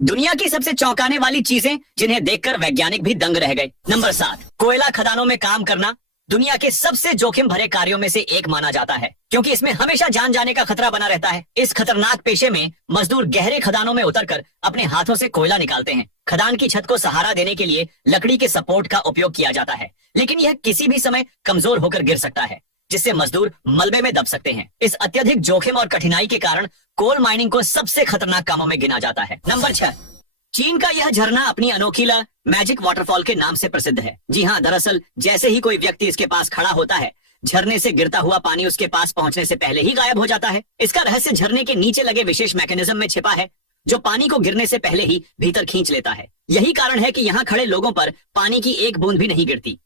दुनिया की सबसे चौंकाने वाली चीजें जिन्हें देखकर वैज्ञानिक भी दंग रह गए। नंबर 7, कोयला खदानों में काम करना दुनिया के सबसे जोखिम भरे कार्यों में से एक माना जाता है, क्योंकि इसमें हमेशा जान जाने का खतरा बना रहता है। इस खतरनाक पेशे में मजदूर गहरे खदानों में उतरकर अपने हाथों से कोयला निकालते हैं। खदान की छत को सहारा देने के लिए लकड़ी के सपोर्ट का उपयोग किया जाता है, लेकिन यह किसी भी समय कमजोर होकर गिर सकता है, जिससे मजदूर मलबे में दब सकते हैं। इस अत्यधिक जोखिम और कठिनाई के कारण कोल माइनिंग को सबसे खतरनाक कामों में गिना जाता है। नंबर 6, चीन का यह झरना अपनी अनोखी मैजिक वाटरफॉल के नाम से प्रसिद्ध है। जी हाँ, दरअसल जैसे ही कोई व्यक्ति इसके पास खड़ा होता है, झरने से गिरता हुआ पानी उसके पास पहुंचने से पहले ही गायब हो जाता है। इसका रहस्य झरने के नीचे लगे विशेष मैकेनिज्म में छिपा है, जो पानी को गिरने से पहले ही भीतर खींच लेता है। यही कारण है कि यहाँ खड़े लोगों पर पानी की एक बूंद भी नहीं गिरती।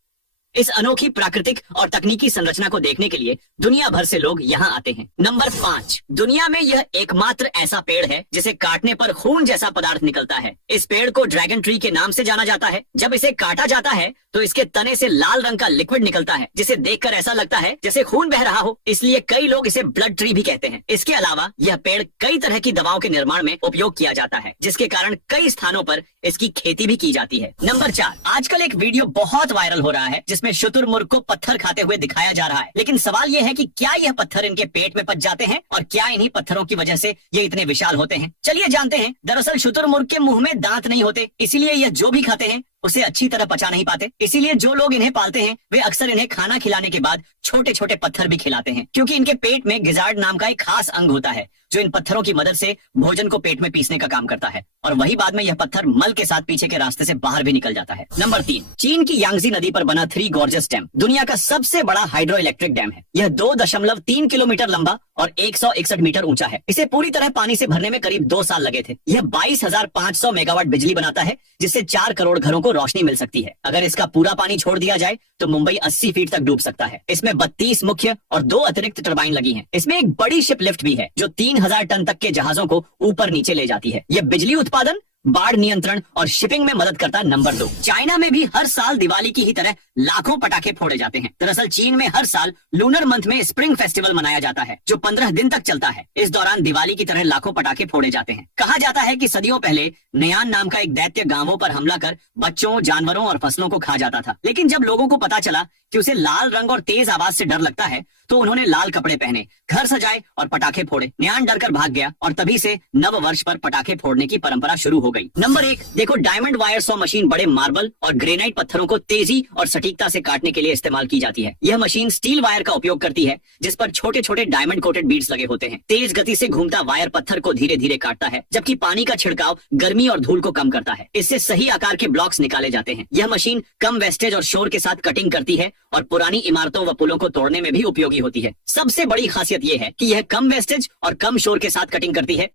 इस अनोखी प्राकृतिक और तकनीकी संरचना को देखने के लिए दुनिया भर से लोग यहाँ आते हैं। नंबर 5, दुनिया में यह एकमात्र ऐसा पेड़ है जिसे काटने पर खून जैसा पदार्थ निकलता है। इस पेड़ को ड्रैगन ट्री के नाम से जाना जाता है। जब इसे काटा जाता है तो इसके तने से लाल रंग का लिक्विड निकलता है, जिसे देखकर ऐसा लगता है जैसे खून बह रहा हो, इसलिए कई लोग इसे ब्लड ट्री भी कहते हैं। इसके अलावा यह पेड़ कई तरह की दवाओं के निर्माण में उपयोग किया जाता है, जिसके कारण कई स्थानों पर इसकी खेती भी की जाती है। नंबर 4, आजकल एक वीडियो बहुत वायरल हो रहा है जिसमें शुतुरमुर्ग को पत्थर खाते हुए दिखाया जा रहा है, लेकिन सवाल यह है कि क्या यह पत्थर इनके पेट में पच जाते हैं और क्या इन्हीं पत्थरों की वजह से ये इतने विशाल होते हैं? चलिए जानते हैं। दरअसल शुतुरमुर्ग के मुंह में दांत नहीं होते, इसीलिए यह जो भी खाते हैं उसे अच्छी तरह पचा नहीं पाते। इसीलिए जो लोग इन्हें पालते हैं वे अक्सर इन्हें खाना खिलाने के बाद छोटे छोटे पत्थर भी खिलाते हैं, क्योंकि इनके पेट में गिजार्ड नाम का एक खास अंग होता है जो इन पत्थरों की मदद से भोजन को पेट में पीसने का काम करता है, और वही बाद में यह पत्थर मल के साथ पीछे के रास्ते से बाहर भी निकल जाता है। नंबर 3, चीन की यांगजी नदी पर बना थ्री गॉर्जस डैम दुनिया का सबसे बड़ा हाइड्रो इलेक्ट्रिक डैम है। यह 2.3 किलोमीटर लंबा और 161 मीटर ऊंचा है। इसे पूरी तरह पानी से भरने में करीब 2 साल लगे थे। यह 22,500 मेगावाट बिजली बनाता है, जिससे 4 करोड़ घरों को रोशनी मिल सकती है। अगर इसका पूरा पानी छोड़ दिया जाए तो मुंबई 80 फीट तक डूब सकता है। इसमें 32 मुख्य और 2 अतिरिक्त टरबाइन लगी हैं। इसमें एक बड़ी शिप लिफ्ट भी है जो 3000 टन तक के जहाजों को ऊपर नीचे ले जाती है। यह बिजली उत्पादन, बाढ़ नियंत्रण और शिपिंग में मदद करता है। नंबर 2, चाइना में भी हर साल दिवाली की ही तरह लाखों पटाखे फोड़े जाते हैं। दरअसल चीन में हर साल लूनर मंथ में स्प्रिंग फेस्टिवल मनाया जाता है, जो 15 दिन तक चलता है। इस दौरान दिवाली की तरह लाखों पटाखे फोड़े जाते हैं। कहा जाता है कि सदियों पहले नयान नाम का एक दैत्य गांवों पर हमला कर बच्चों, जानवरों और फसलों को खा जाता था, लेकिन जब लोगों को पता चला कि उसे लाल रंग और तेज आवाज से डर लगता है तो उन्होंने लाल कपड़े पहने, घर सजाए और पटाखे फोड़े। नयान डरकर भाग गया और तभी से नव वर्ष पर पटाखे फोड़ने की परंपरा शुरू हो गई। नंबर 1, देखो, डायमंड वायर सॉ मशीन बड़े मार्बल और ग्रेनाइट पत्थरों को तेजी और सटीकता से काटने के लिए इस्तेमाल की जाती है। यह मशीन स्टील वायर का उपयोग करती है, जिस पर छोटे छोटे डायमंड कोटेड बीड्स लगे होते हैं। तेज गति से घूमता वायर पत्थर को धीरे धीरे काटता है, जबकि पानी का छिड़काव गर्मी और धूल को कम करता है। इससे सही आकार के ब्लॉक्स निकाले जाते हैं। यह मशीन कम वेस्टेज और शोर के साथ कटिंग करती है और पुरानी इमारतों व पुलों को तोड़ने में भी उपयोगी होती है। सबसे बड़ी खासियत यह है कि यह कम वेस्टेज और कम शोर के साथ कटिंग करती है,